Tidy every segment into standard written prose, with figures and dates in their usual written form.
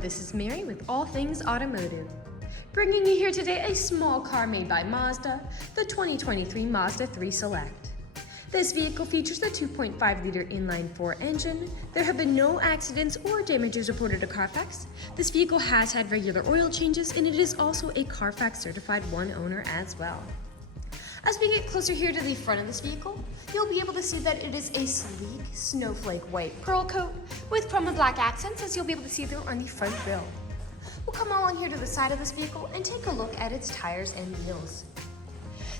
this is Mary with All Things Automotive. Bringing you here today a small car made by Mazda, the 2023 Mazda 3 Select. This vehicle features the 2.5-liter inline-4 engine. There have been no accidents or damages reported to CARFAX. This vehicle has had regular oil changes, and it is also a CARFAX certified one owner as well. As we get closer here to the front of this vehicle, you'll be able to see that it is a sleek Snowflake White Pearl coat with chrome and black accents, as you'll be able to see there on the front grille. We'll come along here to the side of this vehicle and take a look at its tires and wheels.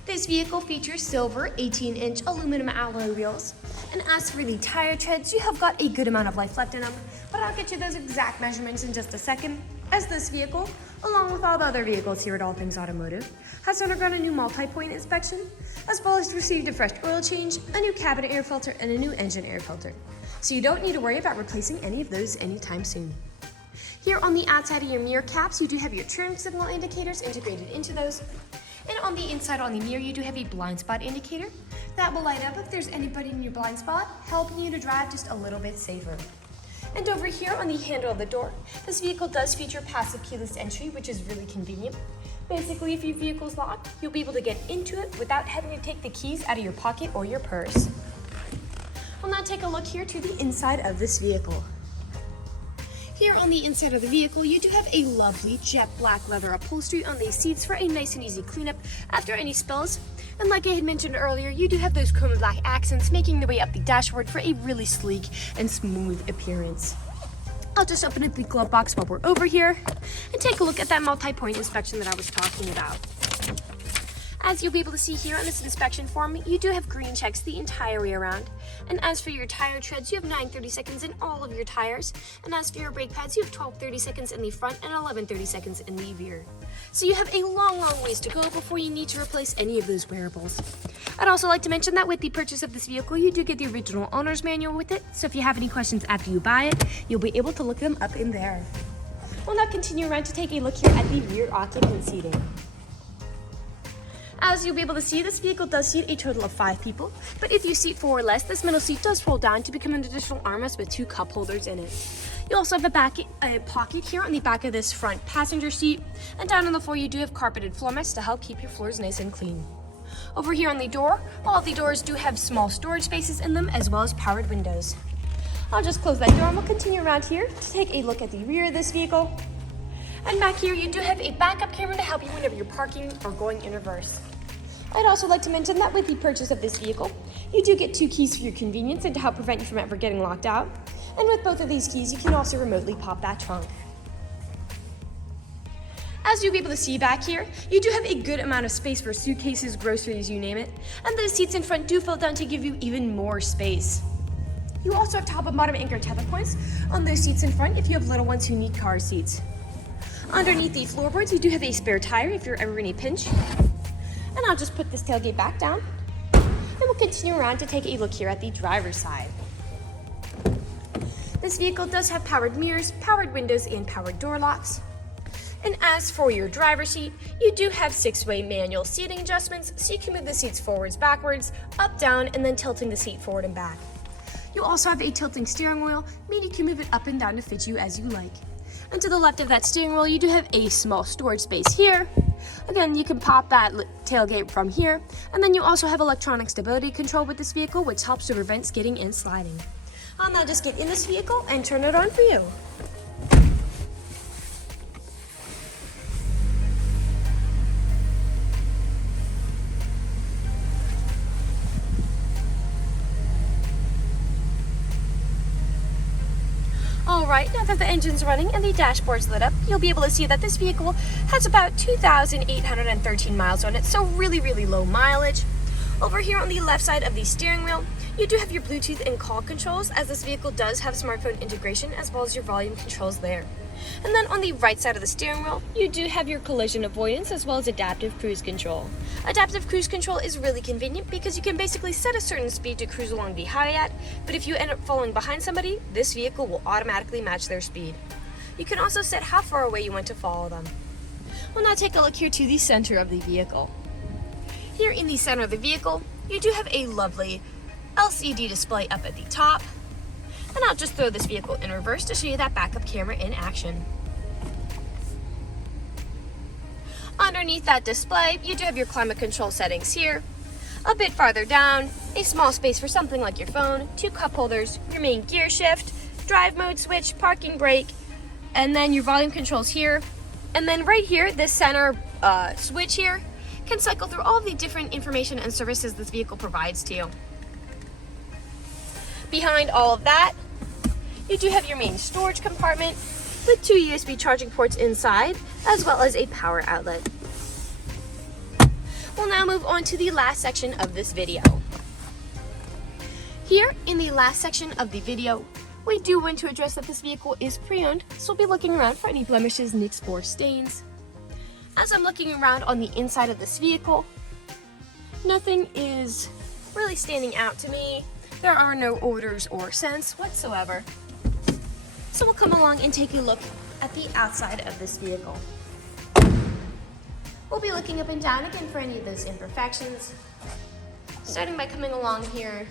This vehicle features silver 18-inch aluminum alloy wheels, and as for the tire treads, you have got a good amount of life left in them, but I'll get you those exact measurements in just a second, as this vehicle, along with all the other vehicles here at All Things Automotive, has undergone a new multi-point inspection, as well as received a fresh oil change, a new cabin air filter, and a new engine air filter. So you don't need to worry about replacing any of those anytime soon. Here on the outside of your mirror caps, you do have your turn signal indicators integrated into those. And on the inside on the mirror, you do have a blind spot indicator that will light up if there's anybody in your blind spot, helping you to drive just a little bit safer. And over here on the handle of the door, this vehicle does feature passive keyless entry, which is really convenient. Basically, if your vehicle's locked, you'll be able to get into it without having to take the keys out of your pocket or your purse. We'll now take a look here to the inside of this vehicle. Here on the inside of the vehicle, you do have a lovely jet black leather upholstery on these seats for a nice and easy cleanup after any spills. And like I had mentioned earlier, you do have those chrome and black accents making their way up the dashboard for a really sleek and smooth appearance. I'll just open up the glove box while we're over here and take a look at that multi-point inspection that I was talking about. As you'll be able to see here on this inspection form, you do have green checks the entire way around. And as for your tire treads, you have 9 30-seconds in all of your tires. And as for your brake pads, you have 12 30-seconds in the front and 11 30-seconds in the rear. So you have a long ways to go before you need to replace any of those wearables. I'd also like to mention that with the purchase of this vehicle, you do get the original owner's manual with it. So if you have any questions after you buy it, you'll be able to look them up in there. We'll now continue around to take a look here at the rear occupant seating. As you'll be able to see, this vehicle does seat a total of 5 people, but if you seat 4 or less, this middle seat does fold down to become an additional armrest with 2 cup holders in it. You also have a pocket here on the back of this front passenger seat, and down on the floor you do have carpeted floor mats to help keep your floors nice and clean. Over here on the door, all of the doors do have small storage spaces in them, as well as powered windows. I'll just close that door and we'll continue around here to take a look at the rear of this vehicle. And back here, you do have a backup camera to help you whenever you're parking or going in reverse. I'd also like to mention that with the purchase of this vehicle, you do get 2 keys for your convenience and to help prevent you from ever getting locked out. And with both of these keys, you can also remotely pop that trunk. As you'll be able to see back here, you do have a good amount of space for suitcases, groceries, you name it. And those seats in front do fold down to give you even more space. You also have top and bottom anchor tether points on those seats in front if you have little ones who need car seats. Underneath the floorboards, you do have a spare tire if you're ever in a pinch. And I'll just put this tailgate back down, and we'll continue around to take a look here at the driver's side. This vehicle does have powered mirrors, powered windows, and powered door locks. And as for your driver's seat, you do have 6-way manual seating adjustments, so you can move the seats forwards, backwards, up, down, and then tilting the seat forward and back. You also have a tilting steering wheel, meaning you can move it up and down to fit you as you like. And to the left of that steering wheel, you do have a small storage space here. Again, you can pop that tailgate from here. And then you also have electronic stability control with this vehicle, which helps to prevent skidding and sliding. I'll now just get in this vehicle and turn it on for you. Alright, now that the engine's running and the dashboard's lit up, you'll be able to see that this vehicle has about 2,813 miles on it, so really low mileage. Over here on the left side of the steering wheel, you do have your Bluetooth and call controls, as this vehicle does have smartphone integration as well as your volume controls there. And then on the right side of the steering wheel, you do have your collision avoidance as well as adaptive cruise control. Adaptive cruise control is really convenient because you can basically set a certain speed to cruise along the highway at, but if you end up falling behind somebody, this vehicle will automatically match their speed. You can also set how far away you want to follow them. We'll now take a look here to the center of the vehicle. Here in the center of the vehicle, you do have a lovely LCD display up at the top. And I'll just throw this vehicle in reverse to show you that backup camera in action. underneath that display, you do have your climate control settings here. A bit farther down, a small space for something like your phone, 2 cup holders, your main gear shift, drive mode switch, parking brake, and then your volume controls here. And then right here, this center switch here can cycle through all of the different information and services this vehicle provides to you. Behind all of that, you do have your main storage compartment with 2 USB charging ports inside, as well as a power outlet. We'll now move on to the last section of this video. Here in the last section of the video, we do want to address that this vehicle is pre-owned, so we'll be looking around for any blemishes, nicks, or stains. As I'm looking around on the inside of this vehicle, nothing is really standing out to me. There are no odors or scents whatsoever. So we'll come along and take a look at the outside of this vehicle. We'll be looking up and down again for any of those imperfections. Starting by coming along here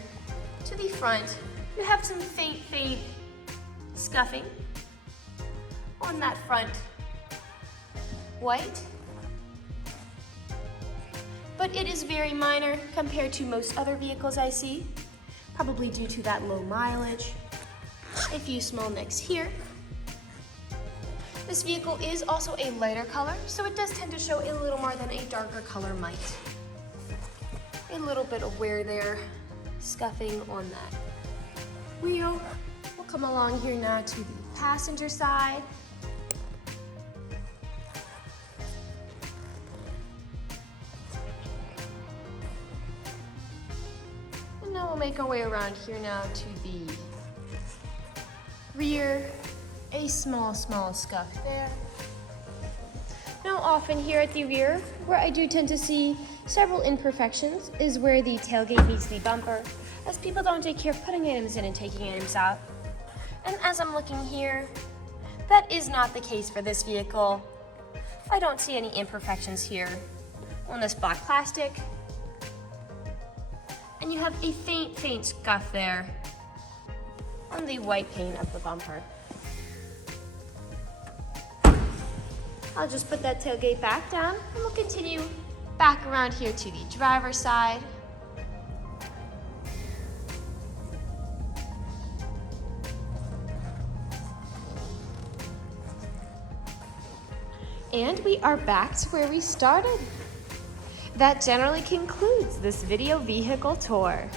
to the front, you have some faint scuffing on that front white. But it is very minor compared to most other vehicles I see, probably due to that low mileage. A few small nicks here. This vehicle is also a lighter color, so it does tend to show a little more than a darker color might. A little bit of wear there, scuffing on that wheel. We'll come along here now to the passenger side. And now we'll make our way around here now to the rear. A small scuff there. Now often here at the rear, where I do tend to see several imperfections, is where the tailgate meets the bumper, as people don't take care of putting items in and taking items out. And as I'm looking here, that is not the case for this vehicle. I don't see any imperfections here on this black plastic. And you have a faint scuff there on the white paint of the bumper. I'll just put that tailgate back down and we'll continue back around here to the driver's side. And we are back to where we started. That generally concludes this video vehicle tour.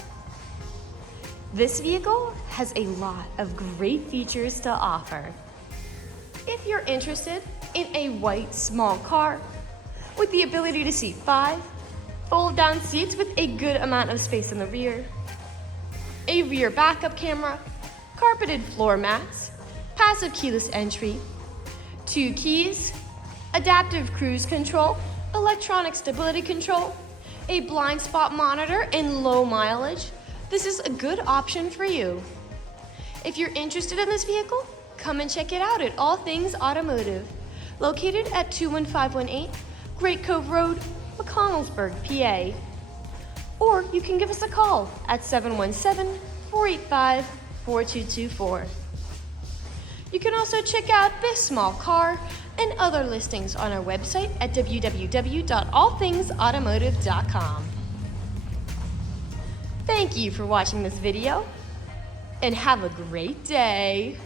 This vehicle has a lot of great features to offer. If you're interested in a white small car with the ability to seat 5, fold down seats with a good amount of space in the rear, a rear backup camera, carpeted floor mats, passive keyless entry, 2 keys, adaptive cruise control, electronic stability control, a blind spot monitor, and low mileage, this is a good option for you. If you're interested in this vehicle, come and check it out at All Things Automotive, located at 21518 Great Cove Road, McConnellsburg, PA. Or you can give us a call at 717-485-4224. You can also check out this small car and other listings on our website at www.allthingsautomotive.com. Thank you for watching this video, and have a great day.